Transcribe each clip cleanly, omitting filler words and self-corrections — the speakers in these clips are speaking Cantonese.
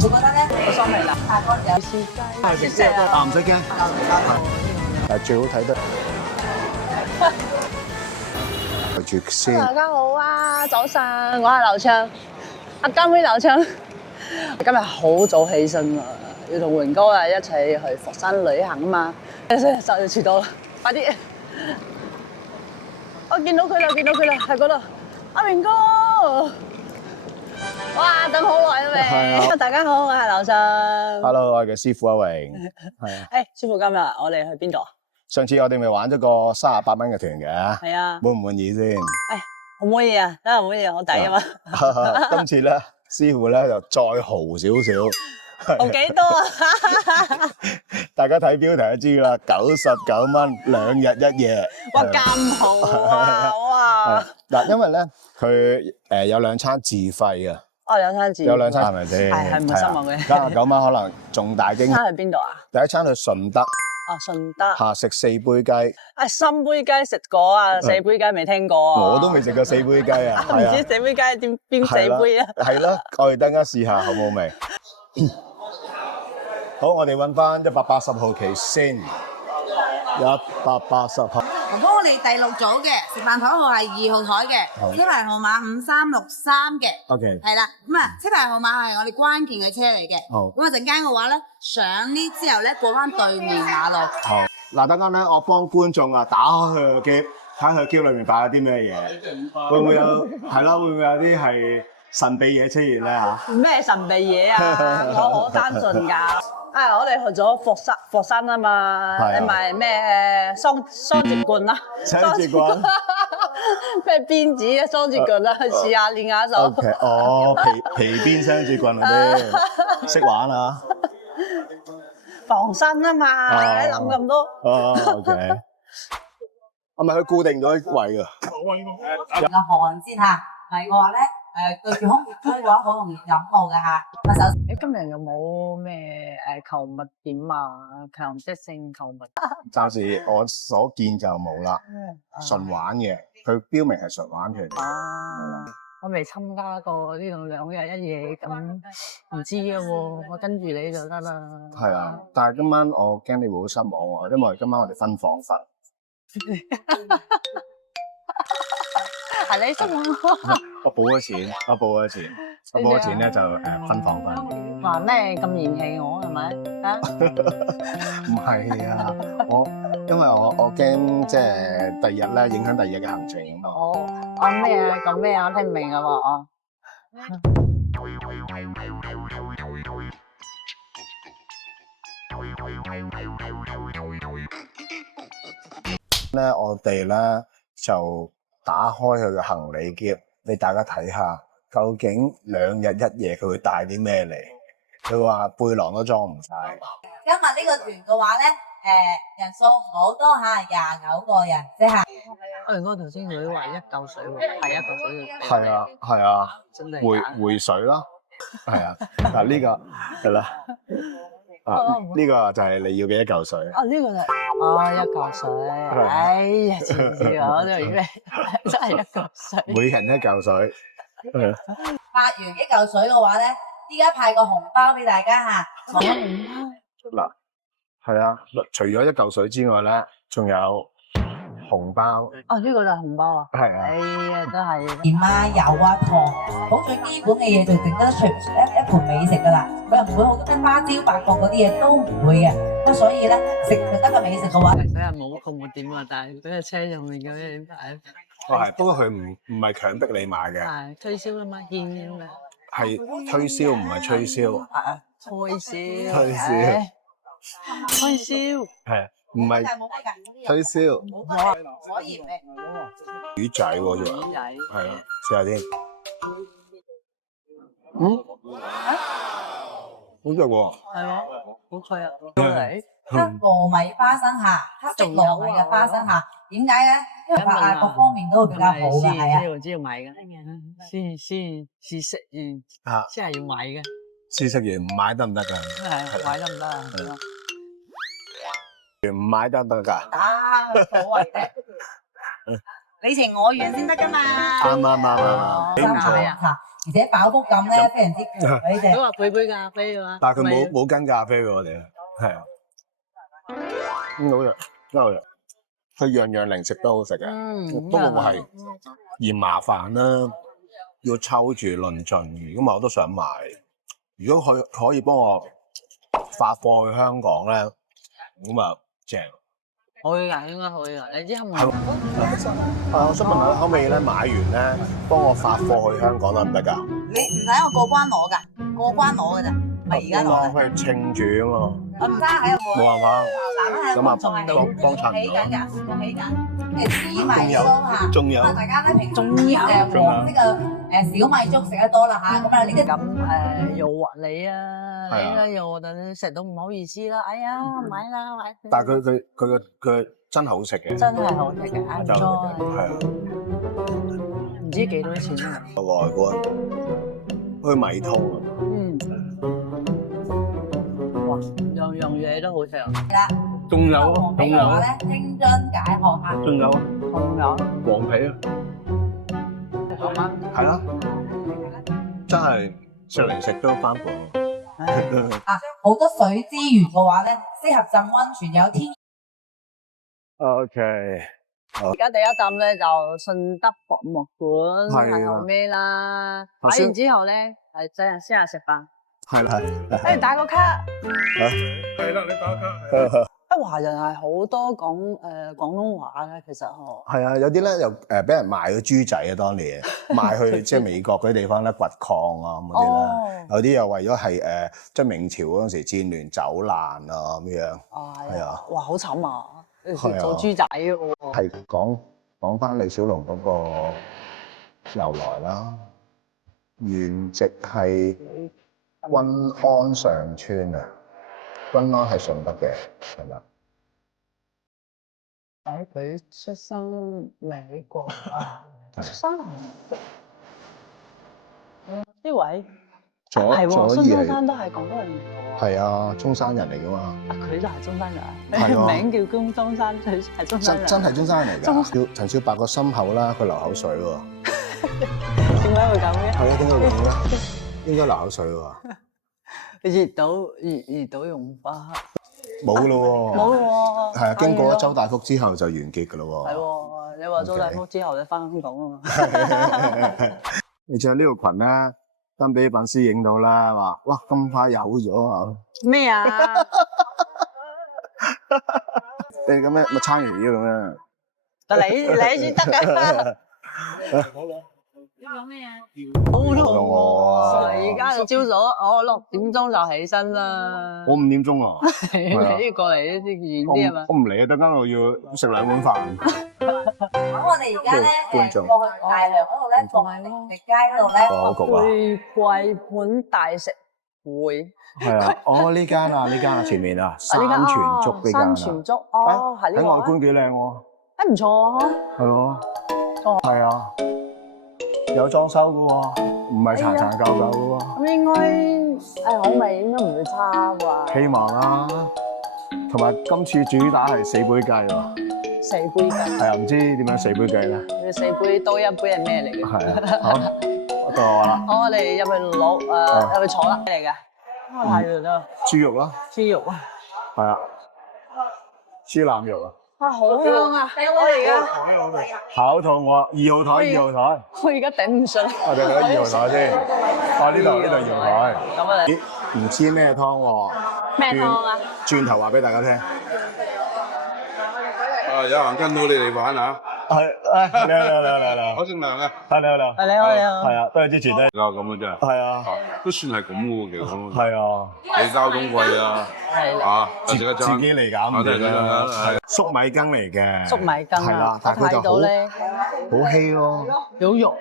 會覺得咧個餸味太乾淨。係食即係唔使驚。係最好睇得。住先。大家好啊，早晨，我係劉暢，阿家妹劉暢。今日好早起身啊，要同榮哥啊一齊去佛山旅行啊嘛，就要遲到啦，快啲！我見到佢啦，喺嗰度。阿榮哥，哇，等好耐啦未？大家好，我係劉暢。Hello，我係嘅師傅阿榮。係啊。誒，師傅，今日我哋去邊度啊？上次我哋咪玩咗個38蚊嘅團嘅，係啊，滿唔滿意先？誒，好唔滿意啊？梗係唔滿意，好抵啊嘛！今次咧，師傅咧就再豪少少，豪幾多啊？大家睇標題就知啦，99蚊2日1夜。哇，咁好啊！哇！嗱，因為咧佢有2餐自費啊。哦，兩餐自費。有2餐係咪先？係唔會失望嘅。99蚊可能重大驚喜。餐去邊度啊？第一餐去順德。哦，順德嚇食4杯雞，深杯雞食過啊，4杯雞未聽過啊。我都未食過4杯雞啊，唔知4杯雞邊4杯啊？係啦，我哋等間試下好冇味。好，我哋揾翻180號期先，180號。如果我哋第6組嘅食飯台號係2號台嘅，車牌號碼5363嘅。OK。係啦，咁啊，車牌號碼係我哋關鍵嘅車嚟嘅。好。咁啊陣間嘅話咧，上呢之後咧過翻對面馬路。好。嗱，等間咧，我幫觀眾啊打開佢個篋，睇佢篋裏面擺咗啲咩嘢，會唔會有？係啦，會唔會有啲係神秘嘢出現咧嚇？咩神秘嘢啊？我好單純㗎。我哋去咗佛山啊嘛，你咪咩雙節棍啊？雙節棍。咩鞭子啊？雙節棍啊，去試下練下手。OK， 哦，皮鞭雙節棍嗰啲，識玩啊？防身啊嘛，你諗咁多。哦，OK。係咪佢固定咗位㗎？個汗先嚇，係嘅話咧，對住空氣吹嘅話，好容易感冒嘅嚇。咁首先，你今日有冇咩購物點啊？強迫性購物？暫時我所見就冇啦，純玩嘅，佢標明係純玩嘅。我未參加過呢度2日1夜，咁唔知嘅喎，我跟住你就得啦。係啊，但係今晚我驚你會好失望喎，因為今晚我哋分房瞓。係你失望？我報咗錢，我報咗錢咧就分房瞓。話咩咁嫌棄我係咪？啊？唔係啊，因為我驚即係第二日咧影響第2日嘅行程啊嘛。哦，咩啊？講咩啊？我聽唔明啊喎哦。咧我哋咧就打開佢嘅行李篋，俾大家睇下究竟2日1夜佢會帶啲咩嚟？佢話背囊都裝唔晒。今日呢個團嘅話咧，人數唔好多嚇，29個人即係。我頭先女話1嚿水喎，係1嚿水。係啊，真係回水啦，係啊，嗱呢個係啦，呢個就係你要嘅1嚿水。呢個就係1嚿水。哎呀，黐我都以為真係1嚿水。每人1嚿水。發完1嚿水嘅話咧，依家派個紅包俾大家嚇。嗱，係啊，除咗1嚿水之外咧，仲有紅包。呢個就係紅包啊！係啊。哎呀，真係。鹽啊、油啊、糖，好最基本嘅嘢就值得一盤美食噶啦。佢又唔會好多咩花椒、八角嗰啲嘢都唔會嘅。咁所以咧，食就得個美食嘅話，嗰日冇服務點啊，但係嗰日車上面咁樣點解？係，不過佢唔係強迫你買嘅。係推銷啊嘛，獻咁樣。係推銷唔係吹銷。推銷。推銷。係，唔係推銷。可以咩？魚仔喎，仲魚仔。係啊，試下先。好食喎。係喎，好脆啊！過嚟。黑糯米花生蝦，黑色糯米嘅花生蝦，點解咧？因為各方面都會比較好嘅，係啊。我知要買嘅，先試食完，先係要買嘅。試食完唔買得唔得㗎？係買得唔得啊？唔買得唔得㗎？所謂啫。你情我願先得㗎嘛。啱，幾唔錯。而且飽腹感咧非常之強呢只。都話配杯咖啡嘅嘛。但係佢冇跟咖啡俾我哋啊，係啊，好嘅，真係好嘅，佢樣樣零食都好食嘅，不過我係嫌麻煩啦，要抽住論盡，如果唔係我都想買。如果佢可以幫我發貨去香港咧，咁啊正。可以㗎，應該可以㗎。你知係咪？我想問下，可唔可以咧買完咧幫我發貨去香港得唔得㗎？你唔使我過關攞㗎，過關攞㗎咋，唔係而家攞。佢係稱住啊嘛，我唔揸喺度冇辦法。嗱，喺度咁啊幫襯起緊㗎，起緊。嘅紫米粥嚇，仲有大家咧平時黃色嘅小米粥食得多啦嚇，咁啊呢個咁誘惑你啊，應該誘惑到你食到唔好意思啦。哎呀，買啦買。但係佢真係好食嘅，真係好食嘅，enjoy。係啊，唔知幾多錢啊？外國去米通啊，哇，樣樣嘢都好食啊！啦，仲有黃皮嘅話咧，清津解渴啊，仲有仲有黃皮啊，好嗎？係啦，真係食零食都翻本。啊，好多水資源嘅話咧，適合浸温泉，有天。OK。而家第一站咧就順德博物館係後尾啦，打完之後咧係真係先去食飯。係啦，誒打個卡。係啦，你打卡。華人係好多講廣東話嘅，其實嗬。係啊，有啲咧又俾人賣咗豬仔啊，當年賣去即係美國嗰啲地方咧掘礦啊咁嗰啲啦。有啲又為咗係即係明朝嗰陣時戰亂走難啊咁樣。係啊。哇，好慘啊！做豬仔喎。係講翻李小龍嗰個由來啦，原籍係均安上村啊，均安係順德嘅，係啦。佢出生美國啊，出生呢位係喎，孫中山都係廣東人嚟嘅喎。係啊，中山人嚟噶嘛。佢就係中山人，係啊，名叫公中山，佢係中山人。真係中山人嚟㗎。叫陳少白個心口啦，佢流口水喎。點解會咁嘅？係啊，點解會咁嘅？應該流口水喎。熱到融化。冇咯喎。冇咯喎。係啊，經過咗周大福之後就完結㗎咯喎。係喎，你話周大福之後你翻香港啊嘛？你着呢條裙咧，登俾粉絲影到啦，話哇咁快有咗啊！咩啊？你咁樣咪撐完腰咁樣？你先得㗎。你講咩啊？好痛喎！而家就朝早，我6點鐘就起身啦。我5點鐘啊！你要過嚟啲遠啲啊嘛？我唔嚟啊！等間我要食2碗飯。咁我哋而家咧過去大良嗰度咧，放喺力街嗰度咧，桂盤大食會。係啊！哦，呢間啊，前面啊，山泉粥呢間啊。山泉粥，哦，係呢個。喺外觀幾靚喎。唔錯啊。係咯。係啊。有裝修㗎喎，唔係殘殘舊舊㗎喎。咁應該口味應該唔會差啩。希望啦。同埋今次主打係4杯雞喎。4杯雞。係啊，唔知點樣4杯雞咧？你4杯多1杯係咩嚟嘅？係啊，好，到我啦。好，我哋入去攞入去坐啦。咩嚟㗎？我睇住啦。豬肉啦。豬肉啊。係啊。豬腩肉啊。哇，好香啊！我而家好肚餓，2號台。我而家頂唔順。我哋去2號台先。呢度2號台。咁啊你。咦？唔知咩湯喎？咩湯啊？轉頭話俾大家聽。有人跟到你哋玩啊！係，你好。我姓梁啊。係你好。係啊，都係之前咧。咁啊真係。係啊。都算係咁喎，其實咁。係啊。你交通貴啊。係。啊，自己嚟搞唔掂啦。係。粟米羹嚟嘅。粟米羹係啦，但係佢就好稀咯。有肉。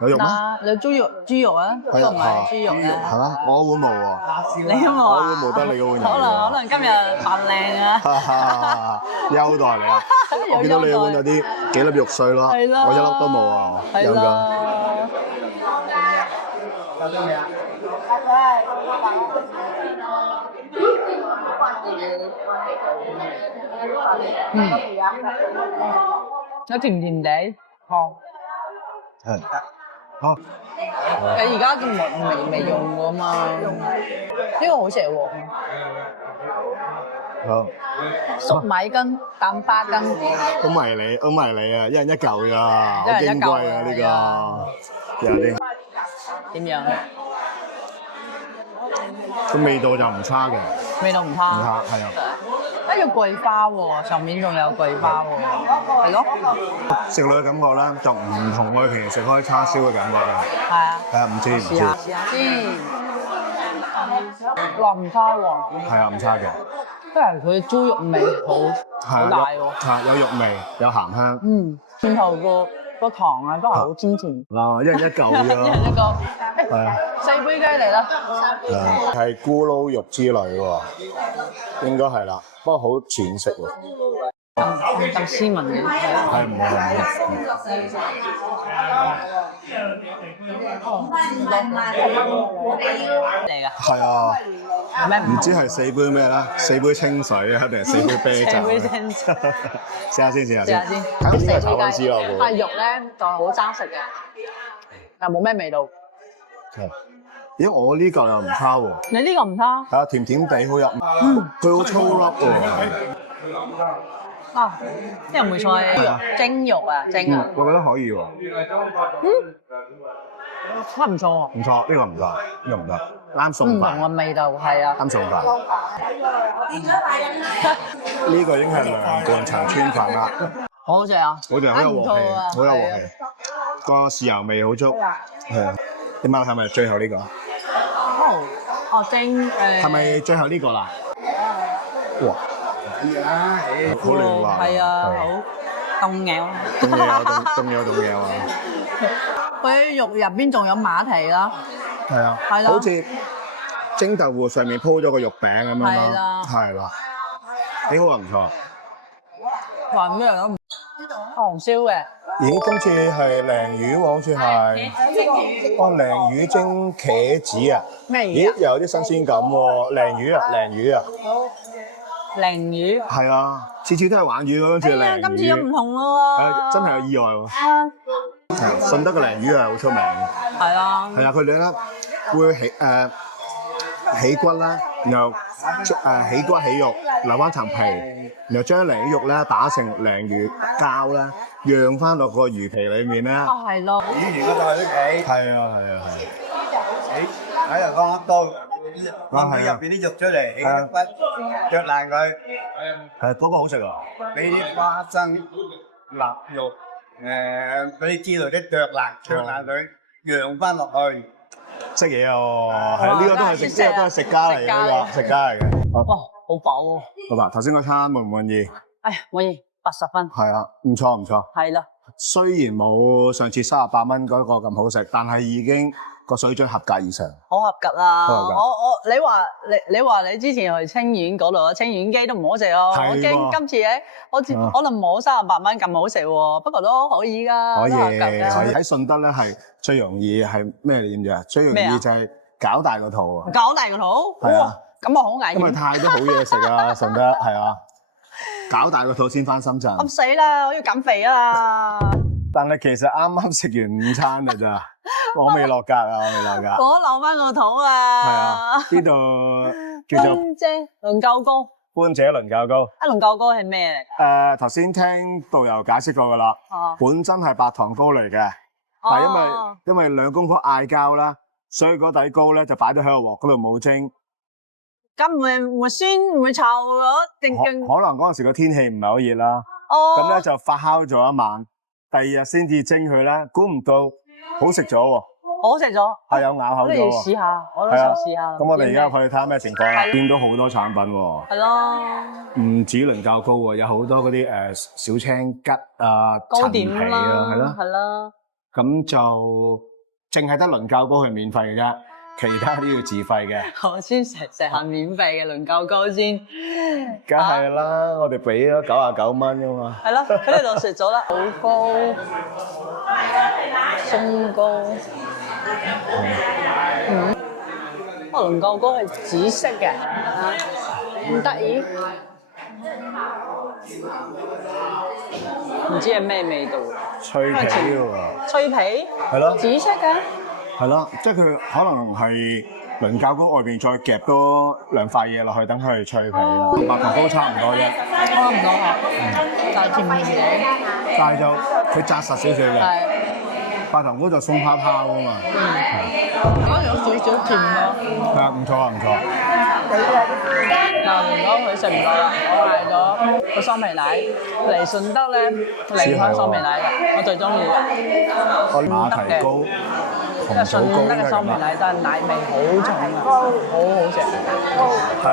有肉咩？有豬肉啊？唔係豬肉嘅。係嘛？我碗冇喎。你都冇啊？我碗冇得你嗰碗有。可能今日扮靚啊！優待你啊！我見到你碗有啲幾粒肉碎咯，我1粒都冇啊！有㗎。有啲咩啊？有甜甜地，係。你而家都未用㗎嘛？呢個好食喎。好。粟米羹、蛋巴羹。好迷你啊！一人一嚿㗎，好矜貴啊呢個。有啲點樣？個味道就唔差嘅，味道唔唔差。差係啊。一個桂花喎，上面仲有桂花喎，係咯。食落嘅感覺咧就唔同我哋平時食開叉燒嘅感覺嘅。係啊。係啊，唔知。試下先。哇，唔差喎。係啊，唔差嘅。因為佢豬肉味好大喎。係有肉味，有鹹香。轉頭個糖啊都係好鮮甜。嗱，一人一嚿㗎。一人一個。係啊。4杯雞嚟啦。係咕嚕肉之類喎，應該係啦，不過好淺色喎。咁斯文嘅。係唔係？嚟㗎。係啊。咩唔知係4杯咩啦？4杯清水啊，定係4杯啤酒？ 4杯清水。試下先，試下先。睇下先係炒緊絲咯。但係肉咧就係好爭食嘅，但冇咩味道。咦，我呢嚿又唔差喎。你呢個唔差。係啊，甜甜地好入，佢好粗粒喎。啊，呢個梅菜蒸肉啊，蒸啊。我覺得可以喎。哇，唔錯喎。唔錯，呢個唔錯，呢個唔錯，啱餸唔同飯。嘅味道係啊。啱餸飯。呢個已經係涼拌陳村飯啦。好食啊！好似好有鑊氣，好有鑊氣。個豉油味好足，係啊。點解係咪最後呢個？哦，蒸誒。係咪最後呢個啦？哇！好亂話。係啊，好凍嘅。凍嘢啊！佢肉入邊仲有馬蹄啦。係啊。係啦。好似蒸豆腐上面鋪咗個肉餅咁樣咯。係啦。係啦。幾好啊，唔錯。話咩嚟？紅燒嘅。咦，今次係鯪魚喎，好似係。哦，鯪魚蒸茄子啊！咩魚？咦，又有啲新鮮感喎！鯪魚啊！鯪魚。係啊，次次都係玩魚嗰陣時鯪魚。今次又唔同咯喎。真係有意外喎。係順德嘅鯪魚係好出名嘅。係啊。係啊，佢哋咧會起骨啦，然後起骨起肉，留翻層皮，然後將鯪魚肉咧打成鯪魚膠啦，釀翻落個魚皮裡面咧。啊，係咯。魚完嗰度係都幾。係啊。喺度講得多，揾佢入邊啲肉出嚟，起骨剁爛佢。係嗰個好食啊！俾啲花生、臘肉嗰啲之類啲剁爛佢，釀翻落去。識嘢啊！係啊，呢個都係食家嚟嘅，呢個食家嚟嘅。哇，好飽喎！好吧，頭先嗰餐滿唔滿意？哎呀，滿意80分。係啊，唔錯唔錯。係啦。雖然冇上次38蚊嗰個咁好食，但係已經個水準合格以上。好合格啦！好合格你話你之前去清遠嗰度啊，清遠雞都唔好食哦。我驚今次咧，好似可能冇38蚊咁好食喎。不過都可以㗎，可以都合格㗎。喺順德咧係最容易係咩你知唔知啊？最容易就係搞大個肚啊！搞大個肚，哇！咁啊好危險。因為太多好嘢食啊，順德係啊，搞大個肚先翻深圳。咁死啦！我要減肥啊！但係其實啱啱食完午餐㗎咋，我未落格啊，我留翻個肚啊！係啊，呢度叫做歡姐倫教糕。歡姐倫教糕。倫教糕係咩嚟㗎？頭先聽導遊解釋過㗎啦，本身係白糖糕嚟嘅，但係因為兩公婆嗌交啦，所以嗰底糕咧就擺咗喺個鑊嗰度冇蒸。咁唔會酸唔會臭咗？可能嗰陣時個天氣唔係好熱啦，咁咧就發酵咗一晚。第二日先至蒸佢咧，估唔到好食咗喎！好食咗，係有咬口咗喎。不如試下，我都想試下。咁我哋而家去睇下咩情況啦。見到好多產品喎。係咯。唔止倫教糕喎，有好多嗰啲小青桔啊、陳皮啊，係咯。係啦。咁就淨係得倫教糕係免費嘅啫，其他都要自費嘅。我先食下免費嘅倫教糕先。梗係啦，我哋俾咗99蚊㗎嘛。係咯，佢哋就食咗啦。好糕、鬆糕。倫教糕係紫色嘅，咁得意。唔知係咩味道。脆皮喎。脆皮。係咯。紫色嘅。係咯，即係佢可能係輪教糕外邊再夾多2塊嘢落去，等佢脆皮啦。白糖糕差唔多啫。差唔多係。就甜甜嘅。但係就佢紮實少少嘅。係。白糖糕就鬆泡泡啊嘛。可能有少少甜咯。係啊，唔錯啊，唔錯。嗱，如果佢食唔到啦，我嗌咗個雙皮奶嚟順德咧，離開雙皮奶嘅，我最中意嘅。馬蹄糕、因為順德嘅雙皮奶真係奶味好重啊，好好食。係啊。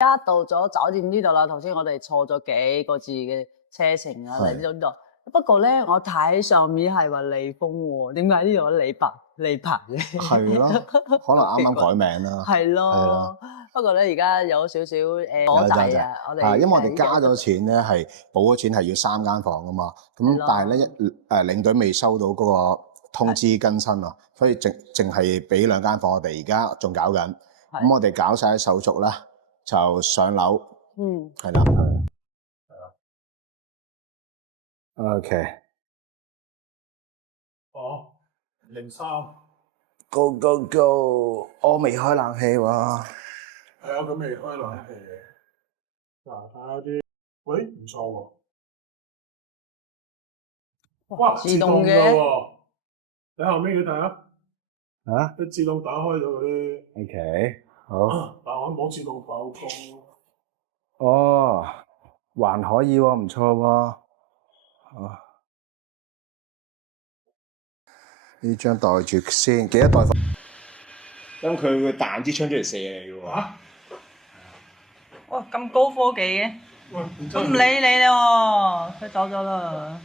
而家到咗酒店呢度啦，頭先我哋錯咗幾個字嘅車程啊，嚟到呢度。不過咧，我睇上面係話利豐喎，點解呢度利白嘅？係咯，可能啱啱改名啦。係咯。不過咧，而家有少少阻滯啊，我哋因為我哋加咗錢咧，係補咗錢係要3間房噶嘛。咁但係咧領隊未收到嗰個通知更新啊，所以淨係俾2間房我哋，而家仲搞緊。咁我哋搞晒手續啦，就上樓。係啦。OK。03。Go go go！ 我未開冷氣喎。係啊，佢未開冷氣嘅。嗱，睇下啲，喂，唔錯喎。哇，自動嘅喎。你後尾要睇啊？佢自動打開咗嗰啲。OK， 好。但我冇自動爆光。哦，還可以喎，唔錯喎。呢張袋住先，記得袋。因佢會彈支槍出嚟射你嘅喎。哇，咁高科技嘅，我唔理你啦喎，佢走咗啦。